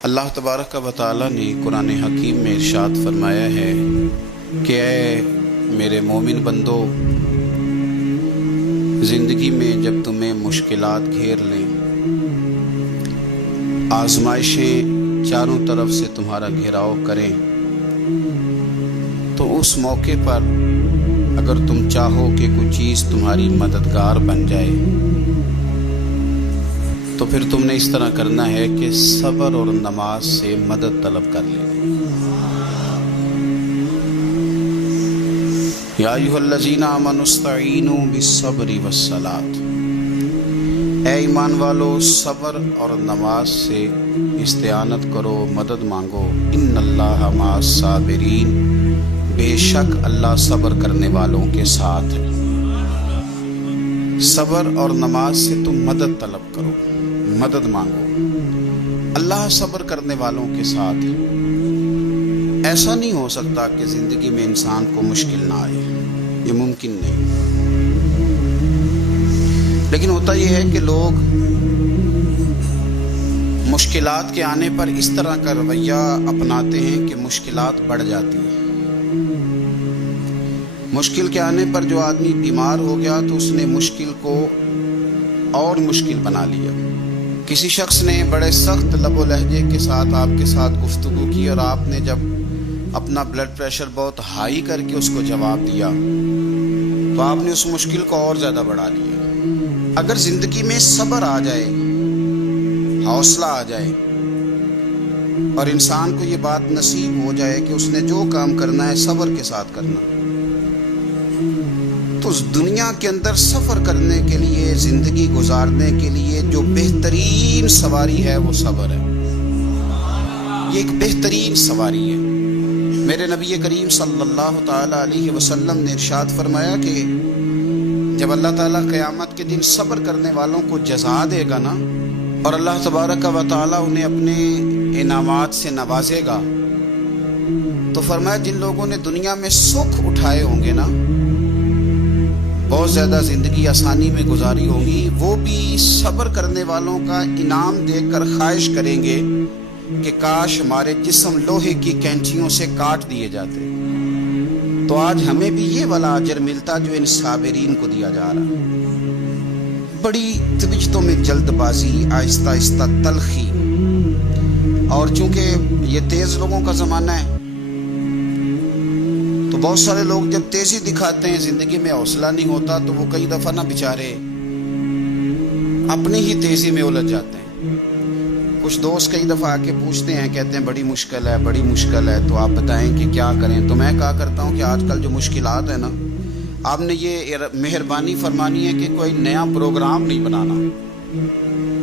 اللہ تبارک و تعالی نے قرآن حکیم میں ارشاد فرمایا ہے کہ اے میرے مومن بندو، زندگی میں جب تمہیں مشکلات گھیر لیں، آزمائشیں چاروں طرف سے تمہارا گھیراؤ کریں، تو اس موقع پر اگر تم چاہو کہ کوئی چیز تمہاری مددگار بن جائے تو پھر تم نے اس طرح کرنا ہے کہ صبر اور نماز سے مدد طلب کر لیں۔ یا ایھا الذین آمنوا استعینوا بالصبر والصلاۃ، اے ایمان والو صبر اور نماز سے استعانت کرو، مدد مانگو۔ ان اللہ مع الصابرین، بے شک اللہ صبر کرنے والوں کے ساتھ ہے۔ صبر اور نماز سے تم مدد طلب کرو، مدد مانگو، اللہ صبر کرنے والوں کے ساتھ ہے۔ ایسا نہیں ہو سکتا کہ زندگی میں انسان کو مشکل نہ آئے، یہ ممکن نہیں۔ لیکن ہوتا یہ ہے کہ لوگ مشکلات کے آنے پر اس طرح کا رویہ اپناتے ہیں کہ مشکلات بڑھ جاتی ہیں۔ مشکل کے آنے پر جو آدمی بیمار ہو گیا تو اس نے مشکل کو اور مشکل بنا لیا۔ کسی شخص نے بڑے سخت لب و لہجے کے ساتھ آپ کے ساتھ گفتگو کی اور آپ نے جب اپنا بلڈ پریشر بہت ہائی کر کے اس کو جواب دیا تو آپ نے اس مشکل کو اور زیادہ بڑھا لیا۔ اگر زندگی میں صبر آ جائے، حوصلہ آ جائے اور انسان کو یہ بات نصیب ہو جائے کہ اس نے جو کام کرنا ہے صبر کے ساتھ کرنا، تو اس دنیا کے اندر سفر کرنے کے لیے، زندگی گزارنے کے لیے جو بہترین سواری ہے وہ صبر ہے۔ یہ ایک بہترین سواری ہے۔ میرے نبی کریم صلی اللہ تعالی علیہ وسلم نے ارشاد فرمایا کہ جب اللہ تعالیٰ قیامت کے دن صبر کرنے والوں کو جزا دے گا نا، اور اللہ تبارک و تعالیٰ انہیں اپنے انعامات سے نوازے گا، تو فرمایا جن لوگوں نے دنیا میں سکھ اٹھائے ہوں گے نا، بہت زیادہ زندگی آسانی میں گزاری ہوگی، وہ بھی صبر کرنے والوں کا انعام دیکھ کر خواہش کریں گے کہ کاش ہمارے جسم لوہے کی کینچیوں سے کاٹ دیے جاتے، تو آج ہمیں بھی یہ والا اجر ملتا جو ان صابرین کو دیا جا رہا ہے۔ بڑی طبیعتوں میں جلد بازی، آہستہ آہستہ تلخی، اور چونکہ یہ تیز لوگوں کا زمانہ ہے تو بہت سارے لوگ جب تیزی دکھاتے ہیں، زندگی میں حوصلہ نہیں ہوتا، تو وہ کئی دفعہ نہ بیچارے اپنی ہی تیزی میں الجھ جاتے ہیں۔ کچھ دوست کئی دفعہ آ کے پوچھتے ہیں، کہتے ہیں بڑی مشکل ہے، بڑی مشکل ہے، تو آپ بتائیں کہ کیا کریں؟ تو میں کہا کرتا ہوں کہ آج کل جو مشکلات ہیں نا، آپ نے یہ مہربانی فرمانی ہے کہ کوئی نیا پروگرام نہیں بنانا،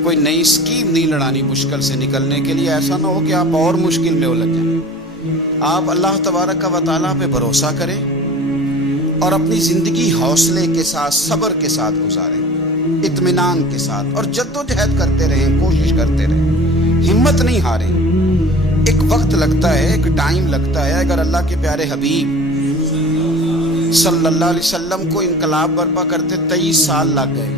کوئی نئی اسکیم نہیں لڑانی مشکل سے نکلنے کے لیے۔ ایسا نہ ہو کہ آپ اور مشکل میں الجھ جائیں۔ آپ اللہ تبارک و تعالیٰ پہ بھروسہ کریں اور اپنی زندگی حوصلے کے ساتھ، صبر کے ساتھ گزاریں، اطمینان کے ساتھ، اور جد و جہد کرتے رہیں، کوشش کرتے رہیں، ہمت نہیں ہاریں۔ ایک وقت لگتا ہے، ایک ٹائم لگتا ہے۔ اگر اللہ کے پیارے حبیب صلی اللہ علیہ وسلم کو انقلاب برپا کرتے 23 سال لگ گئے،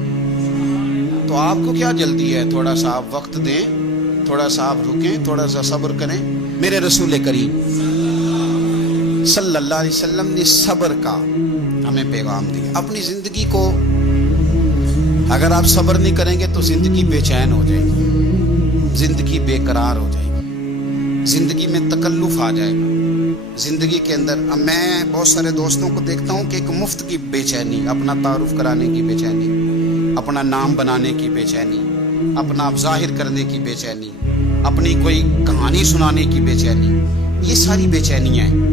تو آپ کو کیا جلدی ہے؟ تھوڑا سا آپ وقت دیں، تھوڑا سا آپ رکیں، تھوڑا سا صبر کریں۔ میرے رسول کریم صلی اللہ علیہ وسلم نے صبر کا ہمیں پیغام دیا۔ اپنی زندگی کو اگر آپ صبر نہیں کریں گے تو زندگی بے چین ہو جائے گی، زندگی بے قرار ہو جائے گی، زندگی میں تکلف آ جائے گا۔ زندگی کے اندر اب میں بہت سارے دوستوں کو دیکھتا ہوں کہ ایک مفت کی بے چینی، اپنا تعارف کرانے کی بے چینی، اپنا نام بنانے کی بے چینی، اپنا ظاہر کرنے کی بے چینی، اپنی کوئی کہانی سنانے کی بے چینی، یہ ساری بے چینیاں ہیں۔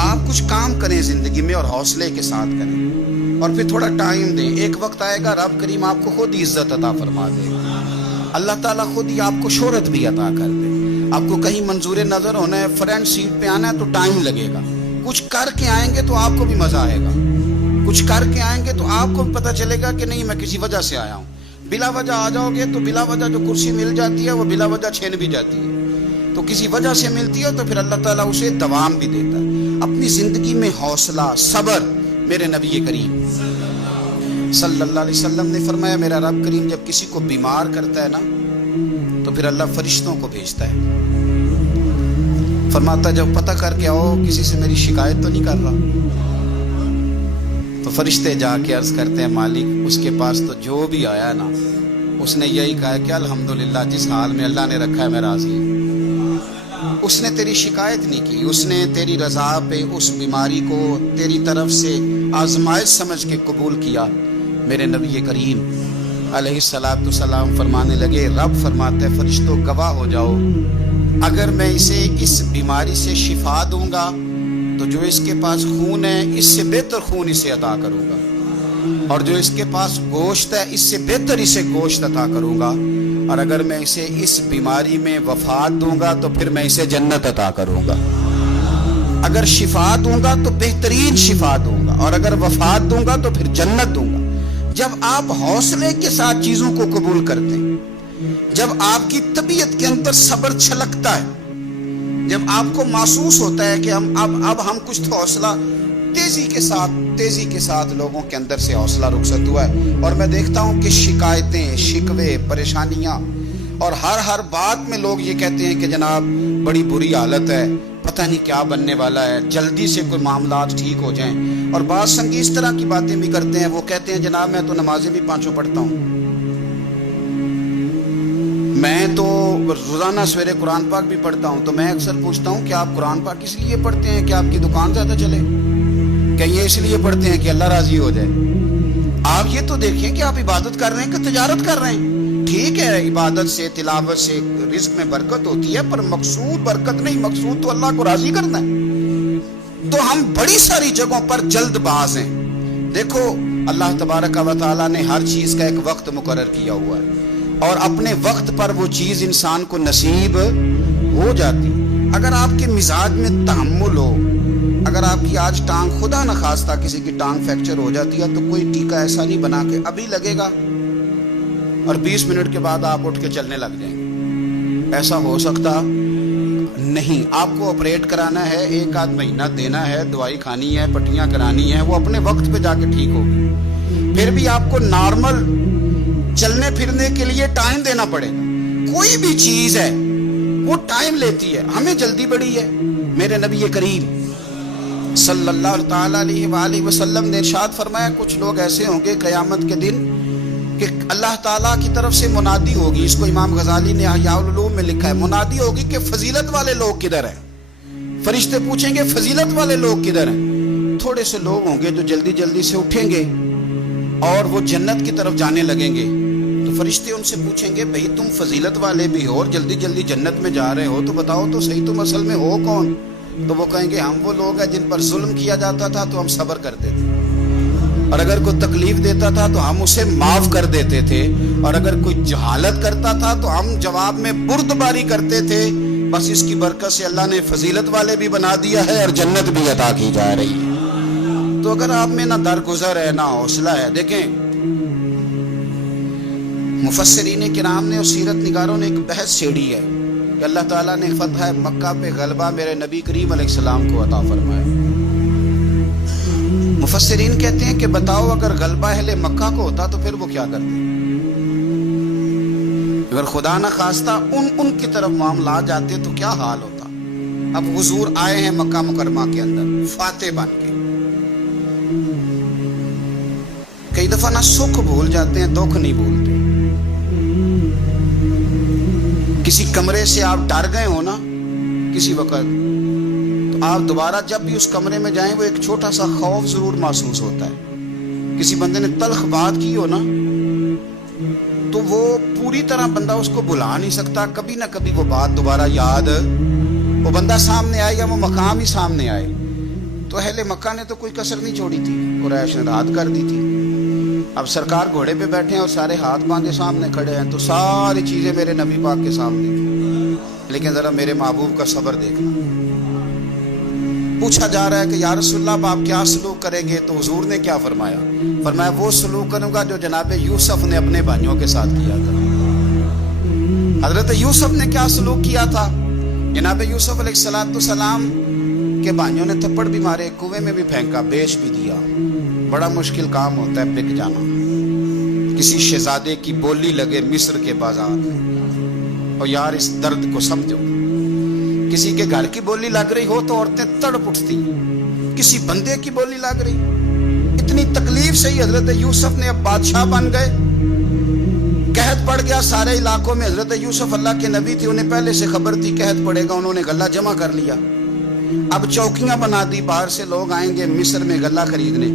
آپ کچھ کام کریں زندگی میں اور حوصلے کے ساتھ کریں، اور پھر تھوڑا ٹائم دیں۔ ایک وقت آئے گا رب کریم آپ کو خود ہی عزت عطا فرما دے گا، اللہ تعالیٰ خود ہی آپ کو شہرت بھی عطا کر دے۔ آپ کو کہیں منظور نظر ہونا ہے، فرنٹ سیٹ پہ آنا ہے تو ٹائم لگے گا، کچھ کر کے آئیں گے تو آپ کو بھی مزہ آئے گا، کچھ کر کے آئیں گے تو آپ کو بھی پتہ چلے گا کہ نہیں میں کسی وجہ سے آیا ہوں۔ بلا وجہ آ جاؤ گے تو بلا وجہ جو کرسی مل جاتی ہے وہ بلا وجہ چھین بھی جاتی ہے، تو کسی وجہ سے ملتی ہے تو پھر اللہ تعالیٰ اسے دوام بھی دیتا ہے۔ اپنی زندگی میں حوصلہ، صبر۔ میرے نبی کریم صلی اللہ علیہ وسلم نے فرمایا، میرا رب کریم جب کسی کو بیمار کرتا ہے نا تو تو پھر اللہ فرشتوں کو بھیجتا ہے، فرماتا جب پتہ کر کے آؤ کسی سے میری شکایت تو نہیں کر رہا۔ تو فرشتے جا کے عرض کرتے ہیں مالک اس کے پاس تو جو بھی آیا نا اس نے یہی کہا کہ الحمدللہ جس حال میں اللہ نے رکھا ہے میں راضی ہوں۔ اس نے تیری شکایت نہیں کی، اس نے تیری رضا پہ اس بیماری کو تیری طرف سے آزمائش سمجھ کے قبول کیا۔ میرے نبی کریم علیہ السلام فرمانے لگے، رب فرماتا ہے فرشتوں گواہ ہو جاؤ، اگر میں اسے اس بیماری سے شفا دوں گا تو جو اس کے پاس خون ہے اس سے بہتر خون اسے عطا کروں گا، اور جو اس کے پاس گوشت ہے اس سے بہتر اسے گوشت عطا کروں گا، اور اگر میں اسے اس بیماری میں وفات دوں گا تو پھر میں اسے جنت عطا کروں گا، اگر شفا دوں گا تو بہترین شفا دوں گا، اور اگر وفات دوں گا تو پھر جنت دوں گا۔ جب آپ حوصلے کے ساتھ چیزوں کو قبول کرتے ہیں، جب آپ کی طبیعت کے اندر صبر چھلکتا ہے، جب آپ کو محسوس ہوتا ہے کہ اب ہم کچھ تو حوصلہ تیزی کے ساتھ لوگوں کے اندر سے حوصلہ رخصت ہوا ہے، اور میں دیکھتا ہوں کہ شکایتیں، شکوے، پریشانیاں، اور ہر بات میں لوگ یہ کہتے ہیں کہ جناب بڑی بری حالت ہے، پتہ نہیں کیا بننے والا ہے، جلدی سے کوئی معاملات ٹھیک ہو جائیں۔ اور بعض سنگی اس طرح کی باتیں بھی کرتے ہیں، وہ کہتے ہیں جناب میں تو نمازیں بھی 5 پڑھتا ہوں، میں تو روزانہ سویرے قرآن پاک بھی پڑھتا ہوں، تو میں اکثر پوچھتا ہوں کہ آپ قرآن پاک اس لیے پڑھتے ہیں کہ آپ کی دکان زیادہ چلے، کہ یہ اس لیے پڑھتے ہیں کہ اللہ راضی ہو جائے؟ آپ یہ تو دیکھیں کہ آپ عبادت کر رہے ہیں کہ تجارت کر رہے ہیں۔ ٹھیک ہے عبادت سے، تلاوت سے رزق میں برکت ہوتی ہے، پر مقصود برکت نہیں، مقصود تو اللہ کو راضی کرنا ہے۔ تو ہم بڑی ساری جگہوں پر جلد باز ہیں۔ دیکھو اللہ تبارک و تعالیٰ نے ہر چیز کا ایک وقت مقرر کیا ہوا ہے، اور اپنے وقت پر وہ چیز انسان کو نصیب ہو جاتی۔ اگر آپ کے مزاج میں تحمل ہو، اگر آپ کی آج ٹانگ خدا نخواستہ کسی کی ٹانگ فریکچر ہو جاتی ہے تو کوئی ٹیکا ایسا نہیں بنا کے ابھی لگے گا اور 20 منٹ کے بعد آپ اٹھ کے چلنے لگ جائیں گے، ایسا ہو سکتا نہیں۔ آپ کو آپریٹ کرانا ہے، 1 مہینہ دینا ہے، دوائی کھانی ہے، پٹیاں کرانی ہے، وہ اپنے وقت پہ جا کے ٹھیک ہوگی۔ پھر بھی آپ کو نارمل چلنے پھرنے کے لیے ٹائم دینا پڑے گا۔ کوئی بھی چیز ہے وہ ٹائم لیتی ہے، ہمیں جلدی بڑی ہے۔ میرے نبی کریم صلی اللہ تعالیٰ علیہ وآلہ وسلم نے ارشاد فرمایا کچھ لوگ ایسے ہوں گے قیامت کے دن کہ اللہ تعالیٰ کی طرف سے منادی ہوگی، اس کو امام غزالی نے احیاء العلوم میں لکھا ہے، منادی ہوگی کہ فضیلت والے لوگ کدھر ہیں؟ فرشتے پوچھیں گے فضیلت والے لوگ کدھر ہیں؟ تھوڑے سے لوگ ہوں گے جو جلدی جلدی سے اٹھیں گے اور وہ جنت کی طرف جانے لگیں گے، تو فرشتے ان سے پوچھیں گے بھئی تم فضیلت والے بھی ہو اور جلدی جلدی جنت میں جا رہے ہو تو بتاؤ تو صحیح تم اصل میں ہو کون؟ تو وہ کہیں گے ہم وہ لوگ ہیں جن پر ظلم کیا جاتا تھا تو ہم صبر کرتے تھے، اور اگر کوئی تکلیف دیتا تھا تو ہم اسے معاف کر دیتے تھے، اور اگر کوئی جہالت کرتا تھا تو ہم جواب میں بردباری کرتے تھے۔ بس اس کی برکت سے اللہ نے فضیلت والے بھی بنا دیا ہے اور جنت بھی عطا کی جا رہی ہے۔ تو اگر آپ میں نہ درگزر ہے نہ حوصلہ ہے، دیکھیں مفسرین کرام نے اور سیرت نگاروں نے ایک بحث چھیڑی ہے کہ اللہ تعالیٰ نے فتح مکہ پہ غلبہ میرے نبی کریم علیہ السلام کو عطا فرمایا۔ مفسرین کہتے ہیں کہ بتاؤ اگر غلبہ اہل مکہ کو ہوتا تو پھر وہ کیا کرتے؟ اگر خدا نہ خواستہ ان کی طرف معاملات جاتے تو کیا حال ہوتا؟ اب حضور آئے ہیں مکہ مکرمہ کے اندر فاتح بن کے، کئی دفعہ نہ سکھ بھول جاتے ہیں، دکھ نہیں بھولتے۔ کسی کمرے سے آپ ڈر گئے ہو نا کسی وقت، تو آپ دوبارہ جب بھی اس کمرے میں جائیں وہ ایک چھوٹا سا خوف ضرور محسوس ہوتا ہے۔ کسی بندے نے تلخ بات کی ہو نا تو وہ پوری طرح بندہ اس کو بھلا نہیں سکتا، کبھی نہ کبھی وہ بات دوبارہ یاد، وہ بندہ سامنے آئے یا وہ مقام ہی سامنے آئے۔ تو اہل مکہ نے تو کوئی کسر نہیں چھوڑی تھی، قریش نے رات کر دی تھی۔ اب سرکار گھوڑے پہ بیٹھے ہیں اور سارے ہاتھ باندھے سامنے کھڑے ہیں، تو ساری چیزیں میرے نبی پاک کے سامنے تھی، لیکن ذرا میرے محبوب کا صبر دیکھنا۔ پوچھا جا رہا ہے کہ یا رسول اللہ آپ کیا سلوک کریں گے؟ تو حضور نے کیا فرمایا؟ فرمایا وہ سلوک کروں گا جو جناب یوسف نے اپنے بھائیوں کے ساتھ کیا تھا۔ حضرت یوسف نے کیا سلوک کیا تھا؟ جناب یوسف علیہ السلام کے بھائیوں نے تھپڑ بھی مارے، کنویں میں بھی پھینکا، بیچ بھی دیا۔ بڑا مشکل کام ہوتا ہے بک جانا، کسی شہزادے کی بولی لگے مصر کے بازار، اور یار اس درد کو سمجھو، کسی کے گھر کی بولی لگ رہی ہو تو عورتیں تڑپ اٹھتی، کسی بندے کی بولی لگ رہی، اتنی تکلیف سے ہی حضرت یوسف نے اب بادشاہ بن گئے، قحط پڑ گیا سارے علاقوں میں۔ حضرت یوسف اللہ کے نبی تھے، انہیں پہلے سے خبر تھی قحط پڑے گا، انہوں نے غلہ جمع کر لیا، اب چوکیاں بنا دی، باہر سے لوگ آئیں گے مصر میں غلہ خریدنے،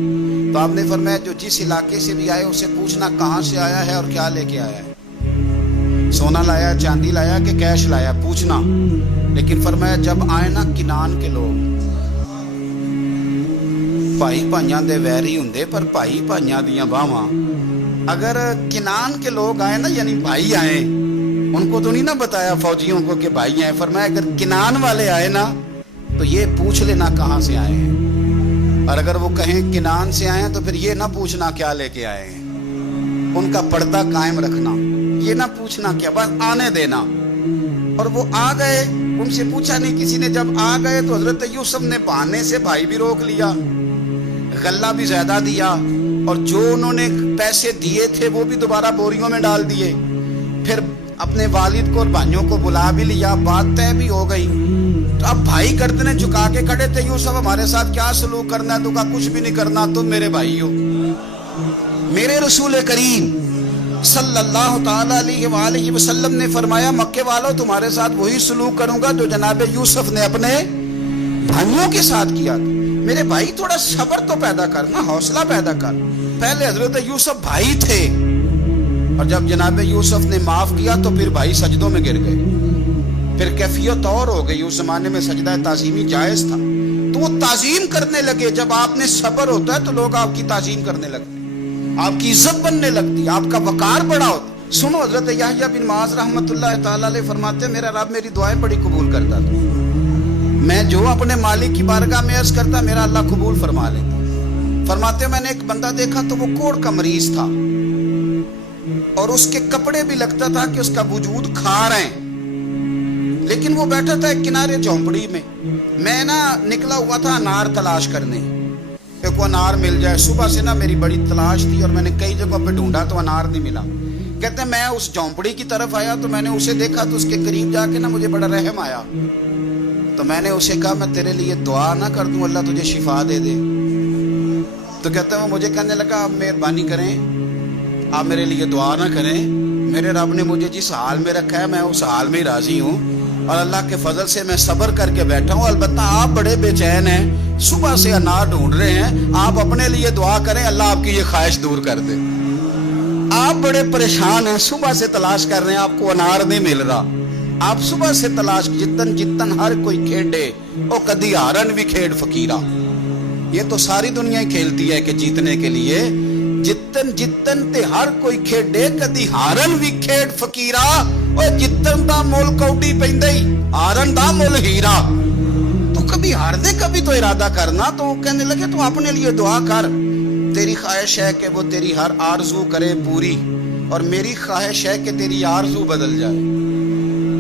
تو آپ نے فرمایا جو جس علاقے سے بھی آئے اسے پوچھنا کہاں سے آیا ہے اور کیا لے کے آیا ہے، سونا لایا چاندی لایا کہ کیش لایا، پوچھنا۔ لیکن فرمایا جب آئے نا کنان کے لوگ، بھائی بھائیاں دے ویری ہوندے پر بھائی بھائیاں دیاں باواں، اگر کنان کے لوگ آئے نا یعنی بھائی آئے، ان کو تو نہیں نا بتایا فوجیوں کو کہ بھائی آئے، فرمایا اگر کنان والے آئے نا تو یہ پوچھ لینا کہاں سے آئے ہیں، اور اگر وہ کہیں کنان سے آئے ہیں تو پھر یہ نہ پوچھنا کیا لے کے آئے ہیں، ان کا پردہ قائم رکھنا، یہ نہ پوچھنا کیا، بس آنے دینا۔ اور وہ آ گئے، ان سے پوچھا نہیں کسی نے، جب آ گئے تو حضرت یوسف نے بہانے سے بھائی بھی روک لیا، غلہ بھی زیادہ دیا، اور جو انہوں نے پیسے دیے تھے وہ بھی دوبارہ بوریوں میں ڈال دیے، پھر اپنے والد کو اور بھائیوں کو بلا بھی لیا، بات طے بھی ہو گئی۔ تو اب بھائی گردنیں جھکا کے کھڑے تھے، یوسف ہمارے ساتھ کیا سلوک کرنا ہے؟ تو کہا کچھ بھی نہیں کرنا، تم میرے بھائی ہو، میرے رسول کریم صلی اللہ تعالی علیہ وآلہ وسلم نے فرمایا مکے والوں تمہارے ساتھ وہی سلوک کروں گا جو جناب یوسف نے اپنے بھائیوں کے ساتھ کیا تھا۔ میرے بھائی تھوڑا صبر تو پیدا کرنا، حوصلہ پیدا کر، پہلے حضرت یوسف بھائی تھے، اور جب جناب یوسف نے معاف کیا تو پھر بھائی سجدوں میں گر گئے، پھر کیفیت اور ہو گئی، اس زمانے میں سجدہ تعظیمی جائز تھا، تو وہ تعظیم کرنے لگے۔ جب آپ نے صبر ہوتا ہے تو لوگ آپ کی تعظیم کرنے لگتے، آپ کی عزت بننے لگتی، آپ کا وقار بڑا ہوتا۔ سنو حضرت یحییٰ بن معاذ رحمۃ اللہ تعالی علیہ فرماتے ہیں میرا رب میری دعائیں بڑی قبول کرتا تھا، میں جو اپنے مالک کی بارگاہ میں عرض کرتا میرا اللہ قبول فرما لیتا۔ فرماتے ہیں میں نے ایک بندہ دیکھا تو وہ کوڑ کا مریض تھا، اور اس کے کپڑے بھی لگتا تھا کہ اس کا وجود کھار ہے، لیکن وہ بیٹھا تھا ایک کنارے جھونپڑی میں، میں نا نکلا ہوا تھا انار تلاش کرنے، ایک انار مل جائے، صبح سے نا میری بڑی تلاش تھی اور میں نے کئی جگہوں پہ ڈھونڈا تو انار نہیں ملا۔ کہتے ہیں میں اس جھونپڑی کی طرف آیا تو میں نے اسے دیکھا تو اس کے قریب جا کے نا مجھے بڑا رحم آیا، تو میں نے اسے کہا میں تیرے لیے دعا نہ کر دوں اللہ تجھے شفا دے دے؟ تو کہتے ہیں وہ مجھے کہنے لگا آپ مہربانی کریں، آپ میرے لیے دعا نہ کریں، میرے رب نے مجھے جس حال میں رکھا ہے میں اس حال میں ہی راضی ہوں، اور اللہ کے فضل سے میں صبر کر کے بیٹھا ہوں، البتہ آپ بڑے بے چین ہیں، صبح سے انار ڈھونڈ رہے ہیں، آپ اپنے لیے دعا کریں اللہ آپ کی یہ خواہش دور کر دے۔ آپ بڑے پریشان ہیں، صبح سے تلاش کر رہے ہیں، آپ کو انار نہیں مل رہا، آپ صبح سے تلاش، جتن جتن ہر کوئی کھیڈے او کدی ہارن بھی کھیڈ فقیرہ، یہ تو ساری دنیا ہی کھیلتی ہے کہ جیتنے کے لیے، جتن جتن تے ہر کوئی کھیڈے کدی ہارن بھی کھیڈ فقیرہ، اور جتن دا مول کوڈی پیندے ہارن دا مول ہیرا، تو کبھی ہار دے کبھی تو ارادہ کرنا۔ تو کہنے لگے تو اپنے لیے دعا کر، تیری خواہش ہے کہ وہ تیری ہر آرزو کرے پوری، اور میری خواہش ہے کہ تیری آرزو بدل جائے۔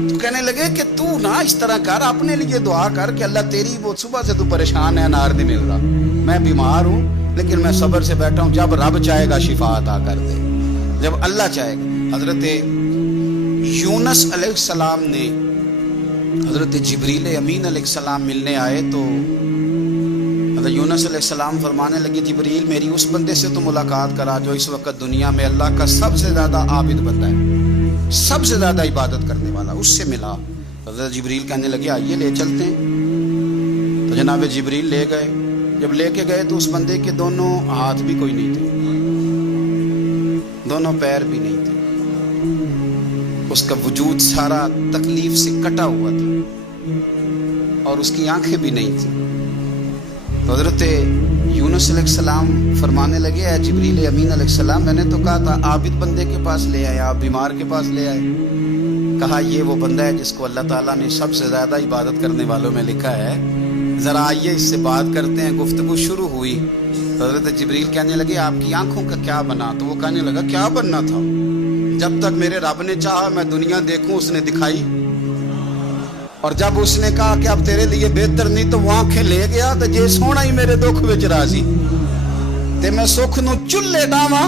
تو کہنے لگے کہ تو نہ اس طرح کر، اپنے لیے دعا کر کہ اللہ تیری، وہ صبح سے تو پریشان ہے انار نہیں مل رہا، میں بیمار ہوں لیکن میں صبر سے بیٹھا ہوں، جب رب چاہے گا شفا عطا کر دے، جب اللہ چاہے گا۔ حضرت یونس علیہ السلام نے حضرت جبریل امین علیہ السلام ملنے آئے تو حضرت یونس علیہ السلام فرمانے لگے جبریل میری اس بندے سے تو ملاقات کرا جو اس وقت دنیا میں اللہ کا سب سے زیادہ عابد بندہ ہے، سب سے زیادہ عبادت کرنے والا، اس سے ملا۔ حضرت جبریل کہنے لگے آئیے لے چلتے ہیں، تو جناب جبریل لے گئے، جب لے کے گئے تو اس بندے کے دونوں ہاتھ بھی کوئی نہیں تھے، دونوں پیر بھی نہیں تھے، اس کا وجود سارا تکلیف سے کٹا ہوا تھا، اور اس کی آنکھیں بھی نہیں تھیں۔ تو حضرت یونس علیہ السلام فرمانے لگے اے جبریل امین علیہ السلام میں نے تو کہا تھا عابد بندے کے پاس لے آئے، آپ بیمار کے پاس لے آئے۔ کہا یہ وہ بندہ ہے جس کو اللہ تعالیٰ نے سب سے زیادہ عبادت کرنے والوں میں لکھا ہے، ذرا آئیے اس سے بات کرتے ہیں۔ گفتگو شروع ہوئی، حضرت جبریل کہنے لگے آپ کی آنکھوں کا کیا بنا؟ تو وہ کہنے لگا کیا بننا تھا؟ جب تک میرے رب نے چاہا میں دنیا دیکھوں اس نے دکھائی، اور جب اس نے کہا کہ اب تیرے لیے بہتر نہیں تو وہ آنکھیں لے گیا، تو جے سونا ہی میرے دکھ وچ راضی تے میں سکھ نو چلے ڈاواں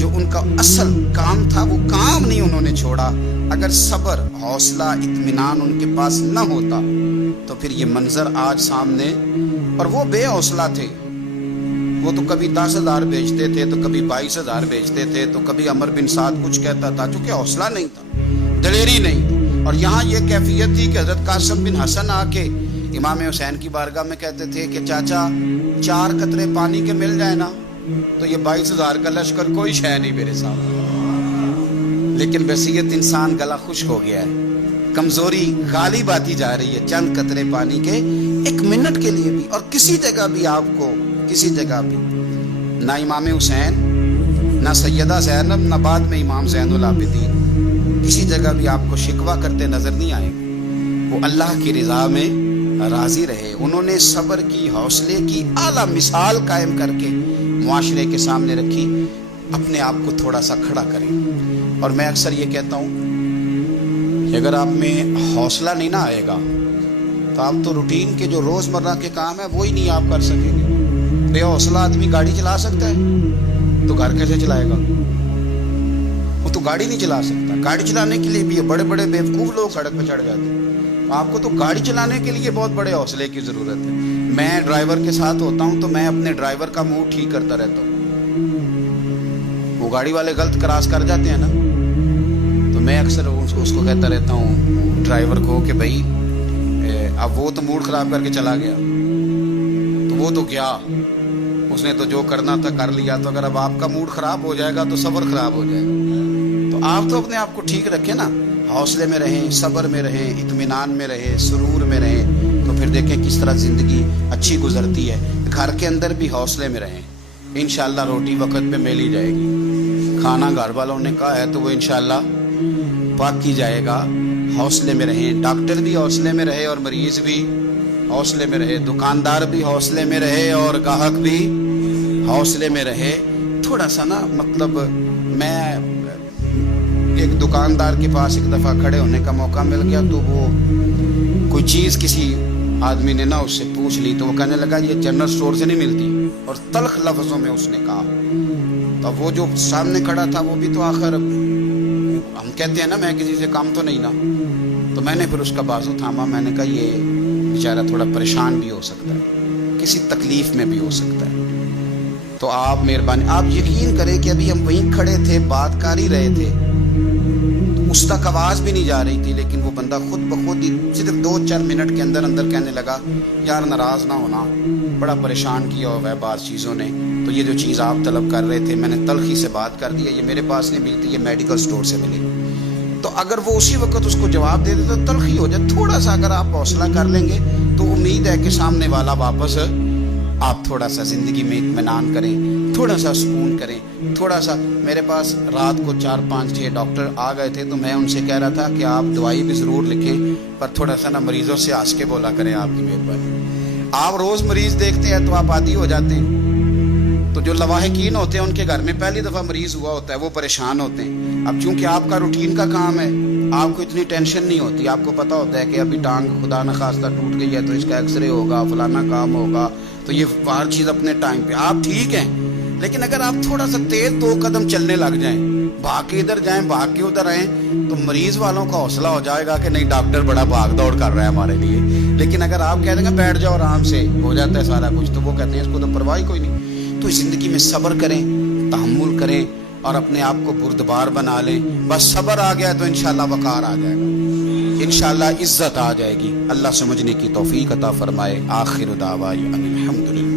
جو ان کا اصل کام تھا وہ کام نہیں انہوں نے چھوڑا. اگر صبر، حوصلہ، اطمینان ان کے پاس نہ ہوتا تو پھر یہ منظر آج سامنے. اور وہ بے حوصلہ تھے. وہ تو کبھی 10,000 بیچتے تھے تو کبھی 22,000 بیچتے تھے تو کبھی عمر بن سعد کچھ کہتا تھا، چونکہ حوصلہ نہیں تھا، دلیری نہیں تھی. اور یہاں یہ کیفیت تھی کہ حضرت قاسم بن حسن آ کے امام حسین کی بارگاہ میں کہتے تھے کہ چاچا 4 قطرے پانی کے مل جائے نا تو یہ 22,000 کا لشکر کوئی شے نہیں میرے سامنے. لیکن بحیثیت انسان گلا خشک ہو گیا ہے، کمزوری غالب آتی جا رہی ہے. چند قطرے پانی کے 1 منٹ کے لیے بھی، اور کسی جگہ بھی آپ کو، کسی جگہ بھی، نہ امام حسین، نہ سیدہ زینب، نہ بعد میں امام زین العابدین، کسی جگہ بھی آپ کو شکوہ کرتے نظر نہیں آئے. وہ اللہ کی رضا میں راضی رہے. انہوں نے صبر کی، حوصلے کی اعلیٰ مثال قائم کر کے معاشرے کے سامنے رکھی. اپنے آپ کو تھوڑا سا کھڑا کریں. اور میں اکثر یہ کہتا ہوں کہ اگر آپ میں حوصلہ نہیں نہ آئے گا تو آپ تو روٹین کے جو روزمرہ کے کام ہیں وہی نہیں آپ کر سکیں گے. بے حوصلہ آدمی گاڑی چلا سکتا ہے تو گھر کیسے چلائے گا؟ وہ تو گاڑی نہیں چلا سکتا. گاڑی چلانے کے لیے بھی بڑے بڑے بیوقوف لوگ سڑک پہ چڑھ جاتے ہیں. آپ کو تو گاڑی چلانے کے لیے بہت بڑے حوصلے کی ضرورت ہے. میں ڈرائیور کے ساتھ ہوتا ہوں تو میں اپنے ڈرائیور کا موڈ ٹھیک کرتا رہتا ہوں. وہ گاڑی والے غلط کراس کر جاتے ہیں نا تو میں اکثر اس کو کہتا رہتا ہوں ڈرائیور کو کہ بھائی اب وہ تو موڈ خراب کر کے چلا گیا تو وہ تو گیا، اس نے تو جو کرنا تھا کر لیا. تو اگر اب آپ کا موڈ خراب ہو جائے گا تو صبر خراب ہو جائے گا. تو آپ تو اپنے آپ کو ٹھیک رکھیں نا، حوصلے میں رہیں، صبر میں رہیں، اطمینان میں رہیں، سرور میں رہیں. تو پھر دیکھیں کس طرح زندگی اچھی گزرتی ہے. گھر کے اندر بھی حوصلے میں رہیں. انشاءاللہ روٹی وقت پہ مل ہی جائے گی. کھانا گھر والوں نے کہا ہے تو وہ انشاءاللہ پاک کی جائے گا. حوصلے میں رہیں. ڈاکٹر بھی حوصلے میں رہے اور مریض بھی حوصلے میں رہے. دکاندار بھی حوصلے میں رہے اور گاہک بھی حوصلے میں رہے. تھوڑا سا نا مطلب میں ایک دکاندار کے پاس ایک دفعہ کھڑے ہونے کا موقع مل گیا تو وہ کوئی چیز کسی آدمی نے نا اس سے پوچھ لی تو وہ کہنے لگا یہ جنرل سٹور سے نہیں ملتی، اور تلخ لفظوں میں اس نے کہا. تو وہ جو سامنے کھڑا تھا وہ بھی تو آخر ہم کہتے ہیں نا میں کسی سے کام تو نہیں نا. تو میں نے پھر اس کا بازو تھاما. میں نے کہا یہ بیچارہ تھوڑا پریشان بھی ہو سکتا ہے، کسی تکلیف میں بھی ہو سکتا ہے. تو آپ مہربانی، آپ یقین کریں کہ ابھی ہم وہیں کھڑے تھے، بات کر ہی رہے تھے، اس تک آواز بھی نہیں جا رہی تھی، لیکن وہ بندہ خود بخود ہی صرف 2-4 منٹ کے اندر اندر کہنے لگا یار ناراض نہ ہونا، بڑا پریشان کیا ہوا ہے بعض چیزوں نے، تو یہ جو چیز آپ طلب کر رہے تھے میں نے تلخی سے بات کر دی ہے، یہ میرے پاس نہیں ملتی، یہ میڈیکل سٹور سے ملی. تو اگر وہ اسی وقت اس کو جواب دے دے تو تلخی ہو جائے. تھوڑا سا اگر آپ حوصلہ کر لیں گے تو امید ہے کہ سامنے والا واپس آپ تھوڑا سا زندگی میں اطمینان کریں، تھوڑا سا سکون کریں. تھوڑا سا میرے پاس رات کو 4-5-6 ڈاکٹر آ گئے تھے تو میں ان سے کہہ رہا تھا کہ آپ دوائی بھی ضرور لکھیں پر تھوڑا سا نا مریضوں سے ہنس کے بولا کریں. آپ کی مہربانی. آپ روز مریض دیکھتے ہیں تو آپ عادی ہو جاتے ہیں. تو جو لواحقین ہوتے ہیں ان کے گھر میں پہلی دفعہ مریض ہوا ہوتا ہے وہ پریشان ہوتے ہیں. اب چونکہ آپ کا روٹین کا کام ہے آپ کو اتنی ٹینشن نہیں ہوتی. آپ کو پتہ ہوتا ہے کہ ابھی ٹانگ خدا نخواستہ ٹوٹ گئی ہے تو اس کا ایکس رے ہوگا، فلانا کام ہوگا، تو یہ ہر چیز اپنے ٹائم پہ. آپ ٹھیک ہیں، لیکن اگر آپ تھوڑا سا تیز 2 قدم چلنے لگ جائیں، بھاگ کے ادھر جائیں، بھاگ کے ادھر آئیں، تو مریض والوں کا حوصلہ ہو جائے گا کہ نہیں ڈاکٹر بڑا بھاگ دوڑ کر رہا ہے ہمارے لیے. لیکن اگر آپ کہہ دیں گے بیٹھ جاؤ آرام سے ہو جاتا ہے سارا کچھ، تو وہ کہتے ہیں اس کو تو پرواہ ہی کوئی نہیں. تو زندگی میں صبر کریں، تحمل کریں اور اپنے آپ کو بردبار بنا لیں. بس صبر آ گیا تو انشاءاللہ وقار آ جائے گا، انشاءاللہ عزت آ جائے گی. اللہ سمجھنے کی توفیق عطا فرمائے. آخر دعوانا الحمدللہ.